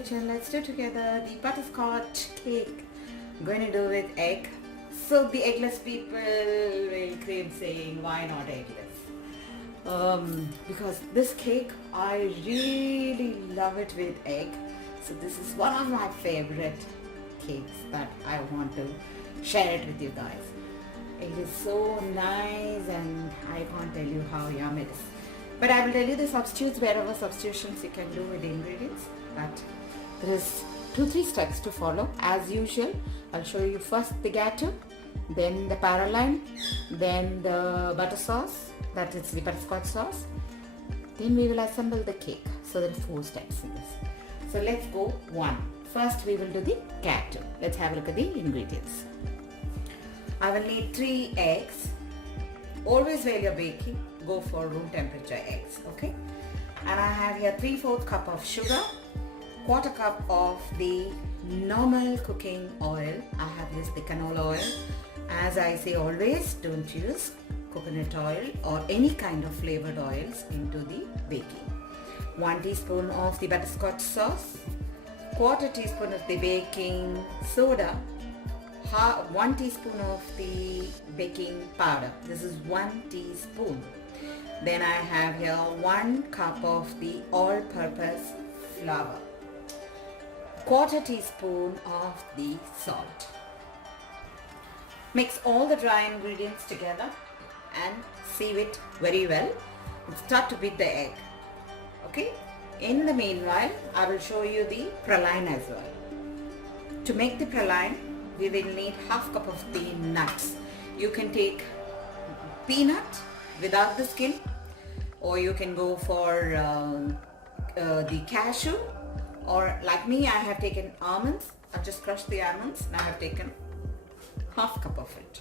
kitchen. Let's do together the butterscotch cake. I'm going to do with egg. So the eggless people will claim saying, why not eggless? Because this cake, I really love it with egg. So this is one of my favorite cakes that I want to share it with you guys. It is so nice and I can't tell you how yum it is. But I will tell you the substitutes, wherever substitutions you can do with the ingredients. But there is 2-3 steps to follow as usual. I'll show you first the gateau, then the Praline, then the butter sauce, that is the butterscotch sauce. Then we will assemble the cake. So there are 4 steps in this. So let's go one. First we will do the gateau. Let's have a look at the ingredients. I will need 3 eggs. Always while you're baking, go for room temperature eggs, okay? And I have here 3/4 cup of sugar, 1/4 cup of the normal cooking oil. I have used the canola oil. As I say always, don't use coconut oil or any kind of flavored oils into the baking. 1 teaspoon of the butterscotch sauce, 1/4 teaspoon of the baking soda, 1 teaspoon of the baking powder. This is 1 teaspoon. Then I have here 1 cup of the all-purpose flour, 1/4 teaspoon of the salt. Mix all the dry ingredients together and sieve it very well and start to beat the egg. Okay? In the meanwhile, I will show you the praline as well. To make the praline, we will need 1/2 cup of the nuts. You can take peanut without the skin, or you can go for the cashew, or like me, I have taken almonds. I've just crushed the almonds and I have taken 1/2 cup of it.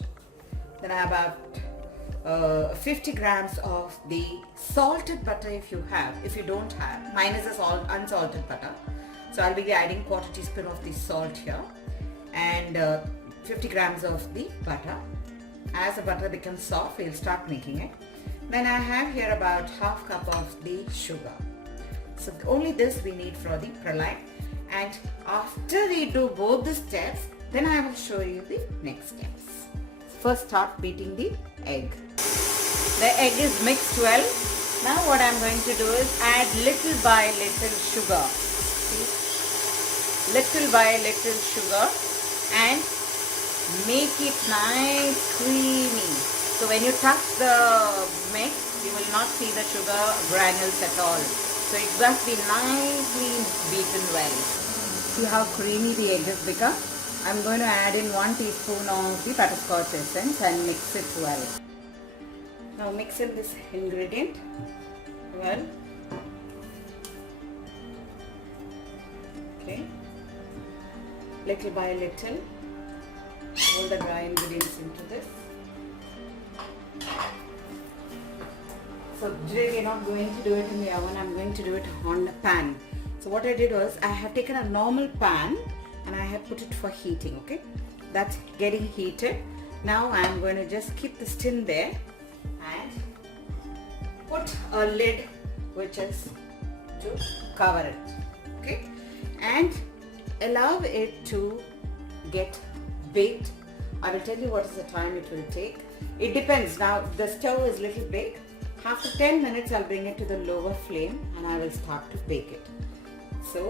Then I have about 50 grams of the salted butter if you have. If you don't have, mine is a unsalted butter. So I'll be adding 1/4 teaspoon of the salt here and 50 grams of the butter. As the butter becomes soft, we'll start making it. Then I have here about 1/2 cup of the sugar. So only this we need for the praline. And after we do both the steps, then I will show you the next steps. First start beating the egg. The egg is mixed well. Now what I'm going to do is add little by little sugar. See? Little by little sugar and make it nice creamy. So when you touch the mix, you will not see the sugar granules at all. So it must be nicely beaten well. See how creamy the egg has become? I'm going to add in 1 teaspoon of the butterscotch essence and mix it well. Now mix in this ingredient well. Okay. Little by little, all the dry ingredients into this. So today we are not going to do it in the oven, I'm going to do it on a pan. So what I did was, I have taken a normal pan and I have put it for heating, okay? That's getting heated. Now I'm going to just keep this tin there and put a lid which is to cover it, okay? And allow it to get baked. I will tell you what is the time it will take. It depends. Now the stove is little big. After 10 minutes I'll bring it to the lower flame and I will start to bake it. So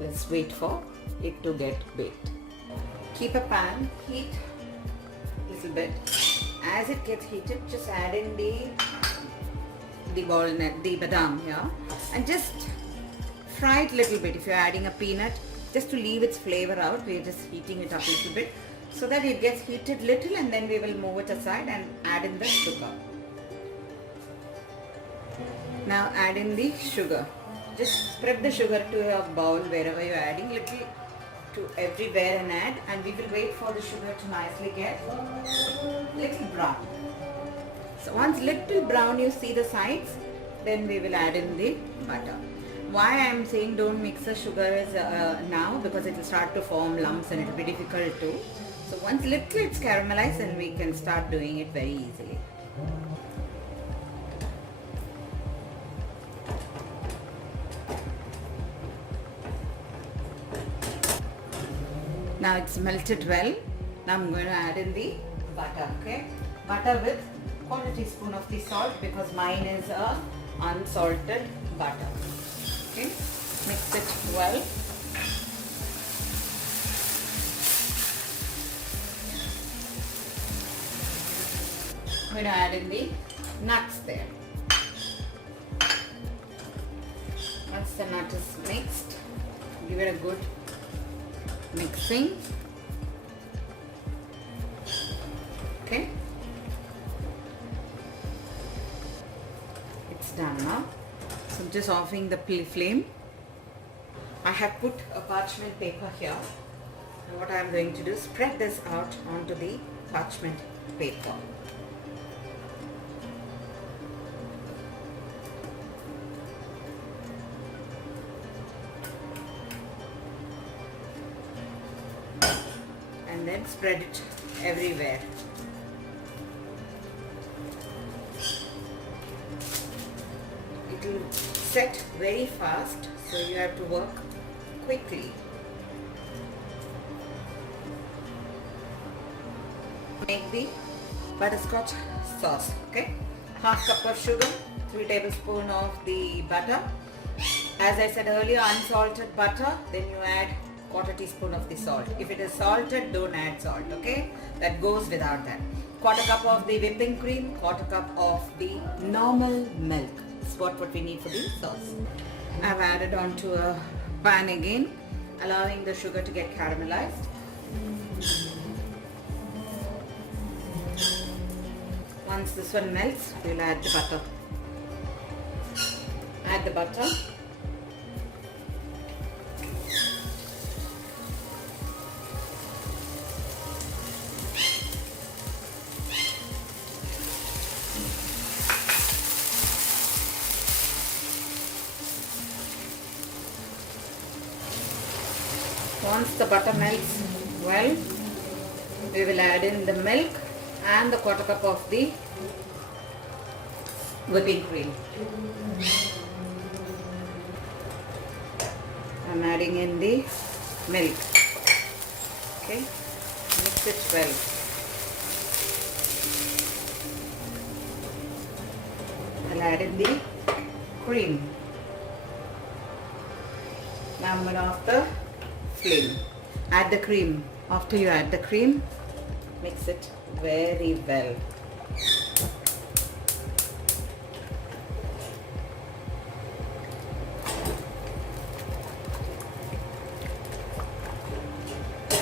let's wait for it to get baked. Keep a pan, heat a little bit. As it gets heated, just add in the walnut, the badam here, and just fry it a little bit. If you're adding a peanut, just to leave its flavor out, we're just heating it up a little bit so that it gets heated little, and then we will move it aside and add in the sugar. Now add in the sugar. Just spread the sugar to your bowl wherever you're adding, little to everywhere and add, and we will wait for the sugar to nicely get little brown. So once little brown you see the sides, then we will add in the butter. Why I am saying don't mix the sugar is now, because it will start to form lumps and it will be difficult to. So once little it's caramelized, then we can start doing it very easily. Now it's melted well. Now I'm going to add in the butter, okay? Butter with 1/4 teaspoon of the salt because mine is a unsalted butter. Okay, mix it well. I'm going to add in the nuts there. Once the nut is mixed, give it a good mixing. Okay, it's done now. So I'm just offing the flame. I have put a parchment paper here, and what I am going to do is spread this out onto the parchment paper. And then spread it everywhere. It will set very fast, so you have to work quickly. Make the butterscotch sauce, okay? 1/2 cup of sugar, 3 tablespoons of the butter. As I said earlier, unsalted butter, then you add 1/4 teaspoon of the salt. If it is salted, don't add salt, okay? That goes without that. 1/4 cup of the whipping cream, 1/4 cup of the normal milk. That's what we need for the sauce. I've added onto a pan again, allowing the sugar to get caramelized. Once this one melts, we'll add the butter. Add the butter. Once the butter melts well, we will add in the milk and the 1/4 cup of the whipping cream. I'm adding in the milk. Okay, mix it well. I'll add in the cream. Now I'm going to off the flame. Add the cream. After you add the cream, mix it very well.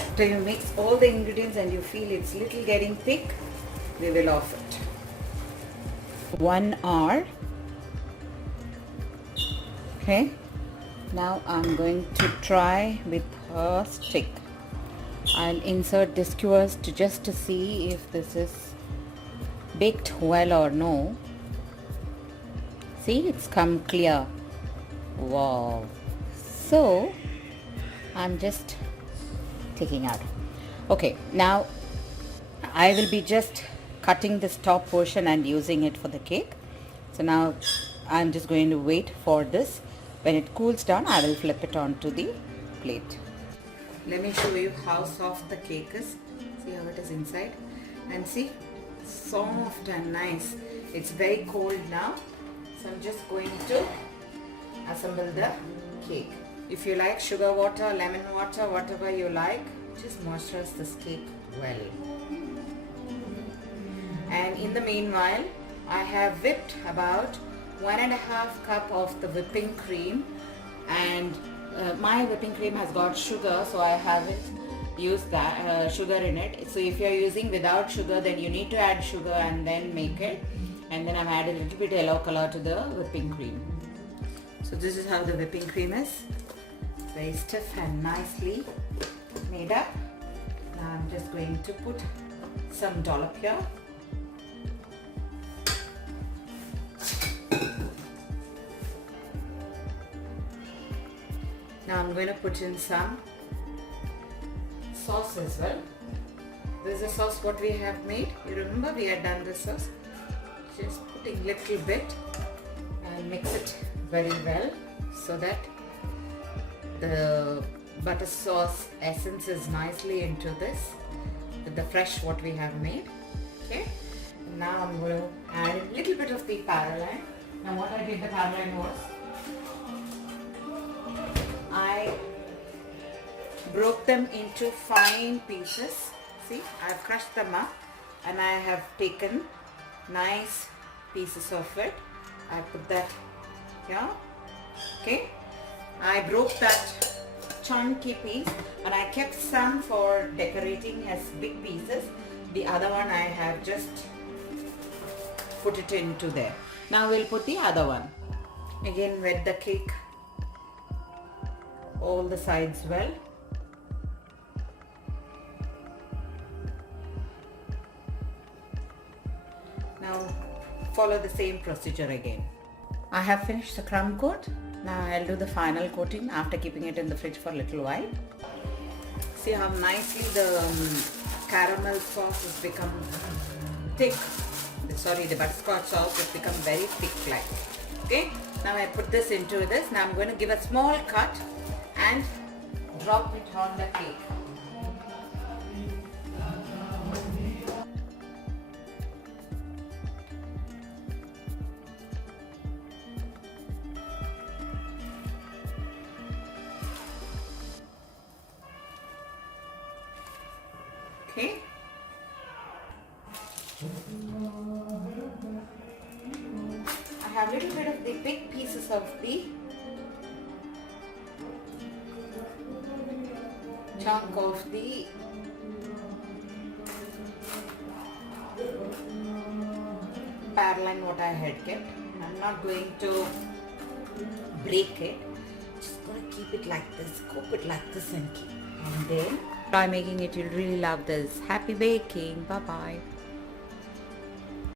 After you mix all the ingredients and you feel it's little getting thick, we will off it. 1 hour. Okay. Now I'm going to try with a stick. I'll insert the skewers just to see if this is baked well or no. See, it's come clear. Wow. So I'm just taking out. Okay, now I will be just cutting this top portion and using it for the cake. So now I'm just going to wait for this. When it cools down, I will flip it onto the plate. Let me show you how soft the cake is. See how it is inside, and see, soft and nice. It's very cold now, so I'm just going to assemble the cake. If you like sugar water, lemon water, whatever you like, just moisturize this cake well. And in the meanwhile, I have whipped about 1.5 cup of the whipping cream, and my whipping cream has got sugar, so I haven't used that sugar in it. So if you're using without sugar, then you need to add sugar and then make it. And then I've added a little bit yellow color to the whipping cream. So this is how the whipping cream is. Very stiff and nicely made up. Now I'm just going to put some dollop here. Now I'm going to put in some sauce as well. This is a sauce what we have made. You remember we had done this sauce. Just putting little bit and mix it very well so that the butter sauce essence is nicely into this with the fresh what we have made. Okay, now I'm going to add a little bit of the Praline. Now what I did the Praline was I broke them into fine pieces. See, I've crushed them up and I have taken nice pieces of it. I put that here. Okay, I broke that chunky piece and I kept some for decorating as big pieces. The other one I have just put it into there. Now we'll put the other one. Again, wet the cake all the sides well. Now follow the same procedure again. I have finished the crumb coat. Now I'll do the final coating after keeping it in the fridge for a little while. See how nicely the caramel sauce has become thick. Sorry, the butterscotch sauce has become very thick like. Okay, now I put this into this. Now I'm going to give a small cut and drop it on the cake. Okay. I have a little bit of the big pieces of the chunk of the Praline what I had kept. I'm not going to break it. Just going to keep it like this, scoop it like this and keep. And then try making it. You'll really love this. Happy baking. Bye bye.